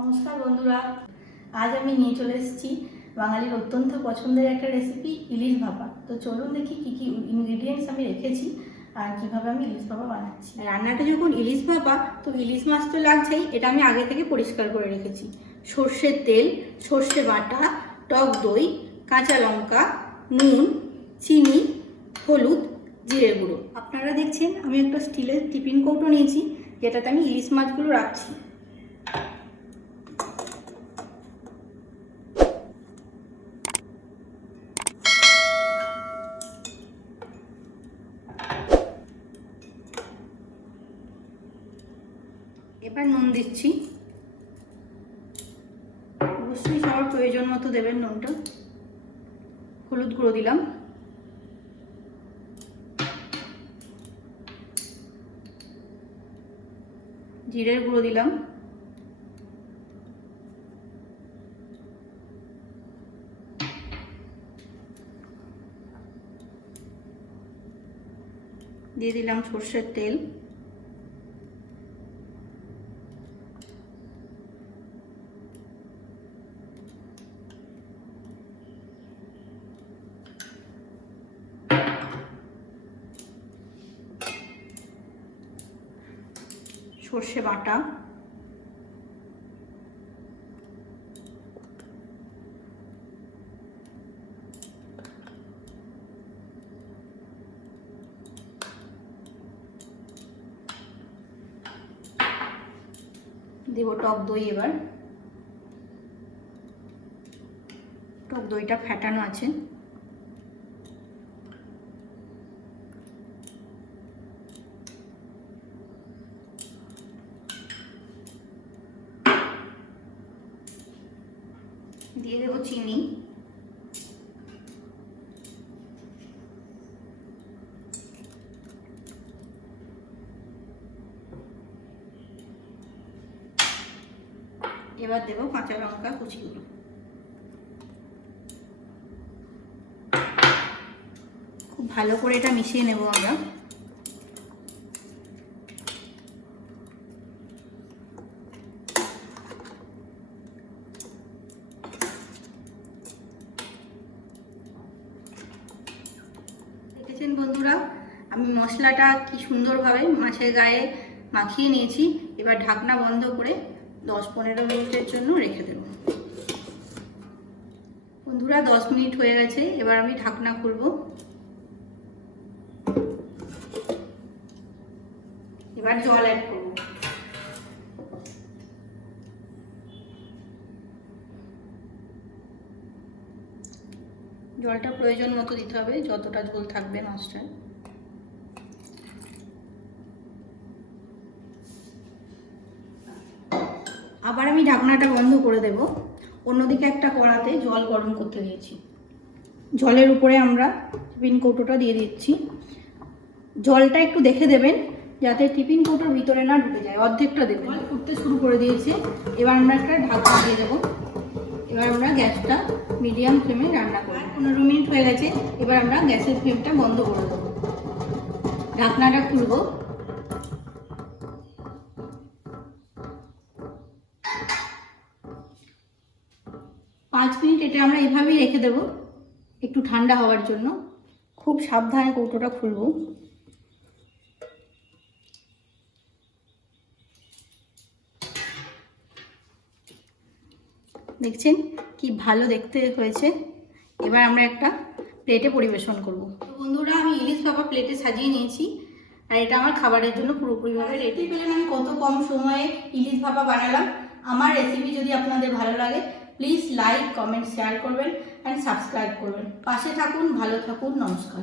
নমস্কার বন্ধুরা, আজ আমি নিয়ে চলে এসেছি বাঙালির অত্যন্ত পছন্দের একটা রেসিপি ইলিশ ভাপা। তো চলুন দেখি কী কী ইনগ্রিডিয়েন্টস আমি রেখেছি আর কীভাবে আমি ইলিশ ভাপা বানাচ্ছি। রান্নাটা যখন ইলিশ ভাপা, তো ইলিশ মাছ তো লাগছেই। এটা আমি আগে থেকে পরিষ্কার করে রেখেছি। সর্ষের তেল, সর্ষে বাটা, টক দই, কাঁচা লঙ্কা, নুন, চিনি, হলুদ, জিরে গুঁড়ো। আপনারা দেখছেন আমি একটা স্টিলের টিফিন কৌটো নিয়েছি, যেটাতে আমি ইলিশ মাছগুলো রাখছি। এবার নুন দিচ্ছি, অবশ্যই সবার প্রয়োজন মতো দেবেন নুনটা। হলুদ গুঁড়ো দিলাম, জিরের গুঁড়ো দিলাম, দিয়ে দিলাম সর্ষের তেল, সর্ষে বাটা, দেব টক দই। এবার টক দইটা ফেটানো আছে, দিয়ে দেবো চিনি, এবার দেবো কাঁচা লঙ্কা কুচিগুলো। খুব ভালো করে এটা মিশিয়ে নেব আমরা। দেখেছেন বন্ধুরা, আমি মশলাটা কি সুন্দরভাবে মাছের গায়ে মাখিয়ে নিয়েছি। এবার ঢাকনা বন্ধ করে 10-15 মিনিটের জন্য রেখে দেব। বন্ধুরা 10 মিনিট হয়ে গেছে, এবার আমি ঢাকনা খুলবো। এবার জল অ্যাড করব। জলটা প্রয়োজন মতো দিতে হবে, যতটা ঝোল থাকবে মাছটায়। আবার আমি ঢাকনাটা বন্ধ করে দেব। অন্যদিকে একটা কড়াতে জল গরম করতে দিয়েছি। জলের উপরে আমরা টিফিন কৌটোটা দিয়ে দিচ্ছি। জলটা একটু দেখে দেবেন যাতে টিফিন কৌটোর ভিতরে না ঢুকে যায়। অর্ধেকটা দেবেন। জল ফুটতে শুরু করে দিয়েছে, এবার আমরা একটা ঢাকনা দিয়ে দেবো। এবার আমরা গ্যাসটা মিডিয়াম ফ্লেমে রান্না করব। 15 মিনিট হয়ে গেছে, এবার আমরা গ্যাসের ফ্লেমটা বন্ধ করে দেবো। ঢাকনাটা খুলবো। পাঁচ মিনিট এটা আমরা এভাবেই রেখে দেব, একটু ঠান্ডা হওয়ার জন্য। খুব সাবধানে কৌটোটা খুলবো। দেখছেন কি ভালো দেখতে হয়েছে। এবার আমরা একটা প্লেটে পরিবেশন করব। বন্ধুরা আমি ইলিশ ভাপা প্লেটে সাজিয়ে নিয়েছি, আর এটা আমার খাবারের জন্য পুরোপুরিভাবে রেডি। পেলেন আমি কত কম সময়ে ইলিশ ভাপা বানালাম। আমার রেসিপি যদি আপনাদের ভালো লাগে, প্লিজ লাইক, কমেন্ট, শেয়ার করবেন অ্যান্ড সাবস্ক্রাইব করবেন। পাশে থাকুন, ভালো থাকুন, নমস্কার।